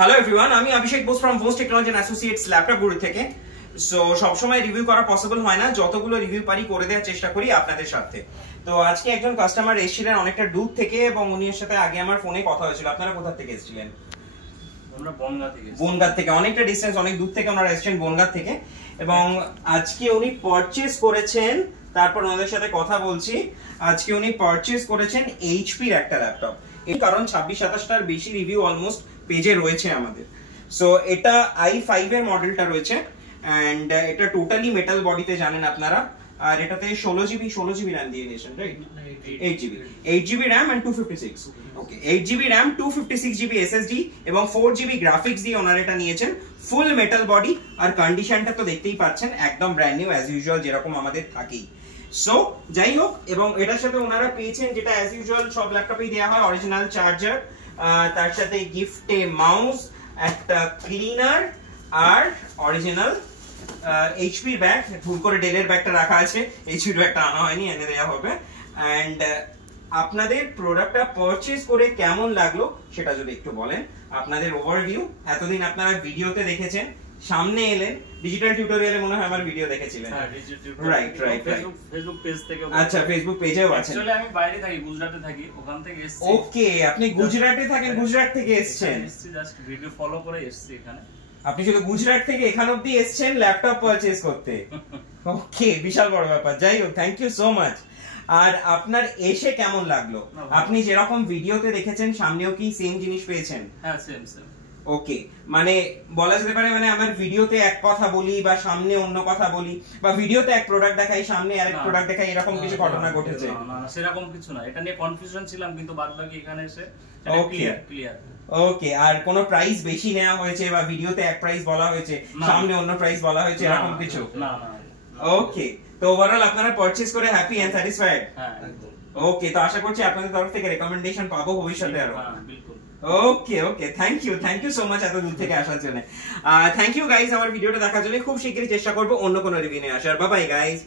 Hello everyone, আমি Abhishek Bose from Bose technology and associates laptop Guru থেকে। So সবসময় রিভিউ করা পসিবল হয় না, যতগুলো রিভিউ পারি করে দেওয়ার চেষ্টা করি আপনাদের সাথে। তো আজকে একজন কাস্টমার এসেছিলেন অনেকটা দূর থেকে এবং উনির সাথে আগে আমার ফোনে কথা হয়েছিল। আপনারা কোথা থেকে এসেছিলেন? আমরা বনগাঁ থেকে। বনগাঁ থেকে, অনেকটা ডিসটেন্স, অনেক দূর থেকে ওনারা এসেছেন বনগাঁ থেকে। এবং আজকে উনি পারচেজ করেছেন, তারপর ওনাদের সাথে কথা বলছি। আজকে উনি পারচেজ করেছেন এইচপির একটা ল্যাপটপ। এই কারণ 26-27টার বেশি রিভিউ অলমোস্ট পেজে রয়েছে আমাদের। সো এটা i5 এর মডেলটা রয়েছে এন্ড এটা টোটালি মেটাল বডিতে জানেন আপনারা। আর এটাতে 16GB RAM দিয়ে দিয়েছেন, right? 8GB RAM and 256। Okay, 8GB RAM, 256GB SSD এবং 4GB গ্রাফিক্স দিয়ে ওনারা এটা নিয়েছেন। ফুল মেটাল বডি আর কন্ডিশনটা তো দেখতেই পাচ্ছেন, একদম ব্র্যান্ড নিউ অ্যাজ ইউজুয়াল, যেরকম আমাদের থাকেই। সো যাই হোক, এবং এটার সাথে ওনারা পেয়েছেন যেটা অ্যাজ ইউজুয়াল সব ল্যাপটপেই দেওয়া হয়, অরিজিনাল চার্জার, তার সাথে গিফটে মাউস, একটা ক্লিনার আর অরিজিনাল এইচপি ব্যাগ। ভুল করে ডেলের ব্যাগটা রাখা আছে, এইচপি ব্যাগটা আনা হয়নি, এনে দেওয়া হবে। এন্ড আপনাদের প্রোডাক্টটা পারচেজ করে কেমন লাগলো সেটা যদি একটু বলেন, আপনাদের ওভারভিউ। এতদিন আপনারা ভিডিওতে দেখেছেন, সামনে এলেন ডিজিটাল টিউটোরিয়ালে মনে হয় আমার ভিডিও দেখেছিলেন। রাইট, ফেসবুক পেজ থেকে। আচ্ছা, ফেসবুক পেজেও আছে। অ্যাকচুয়ালি আমি বাইরে থাকি, গুজরাটে থাকি, ওখান থেকে এসেছি। ওকে, আপনি গুজরাটে থাকেন, গুজরাট থেকে এসেছেন। জাস্ট ভিডিও ফলো করে এসেছি এখানে। আপনি শুধু গুজরাট থেকে এখান অবধি এসেছেন ল্যাপটপ পারচেজ করতে। ওকে, বিশাল বড় ব্যাপার। যাই হোক, থ্যাংক ইউ সো মাচ। আর আপনার এসে কেমন লাগলো? আপনি যেরকম ভিডিওতে দেখেছেন সামনেও কি সেম জিনিস পেয়েছেন? হ্যাঁ, সেম। ওকে, মানে বলা যেতে পারে মানে আমার ভিডিওতে এক কথা বলি বা সামনে অন্য কথা বলি, বা ভিডিওতে এক প্রোডাক্ট দেখাই সামনে আরেক প্রোডাক্ট দেখাই, এরকম কিছু ঘটনা ঘটেছে? না, সেরকম কিছু না। এটা নিয়ে কনফিউশন ছিলাম, কিন্তু বাদবাকি এখানে এসে ক্লিয়ার। ওকে, আর কোনো প্রাইস বেশি নেওয়া হয়েছে বা ভিডিওতে এক প্রাইস বলা হয়েছে সামনে অন্য প্রাইস বলা হয়েছে, এরকম কিছু? না। ওকে, তো ওভারঅল আপনারা পারচেজ করে হ্যাপি এন্ড স্যাটিসফাইড? হ্যাঁ, একদম। ওকে, তো আশা করছি আপনাদের তরফ থেকে রেকমেন্ডেশন পাবো ভবিষ্যতে আরো। হ্যাঁ, বিলকুল। ওকে, থ্যাংক ইউ সো মাচ এত দূর থেকে আসার জন্য। থ্যাংক ইউ গাইস আমার ভিডিওটা দেখার জন্য। খুব শীঘ্রই চেষ্টা করবো অন্য কোনো রিভিউ নিয়ে আসার। Bye bye guys.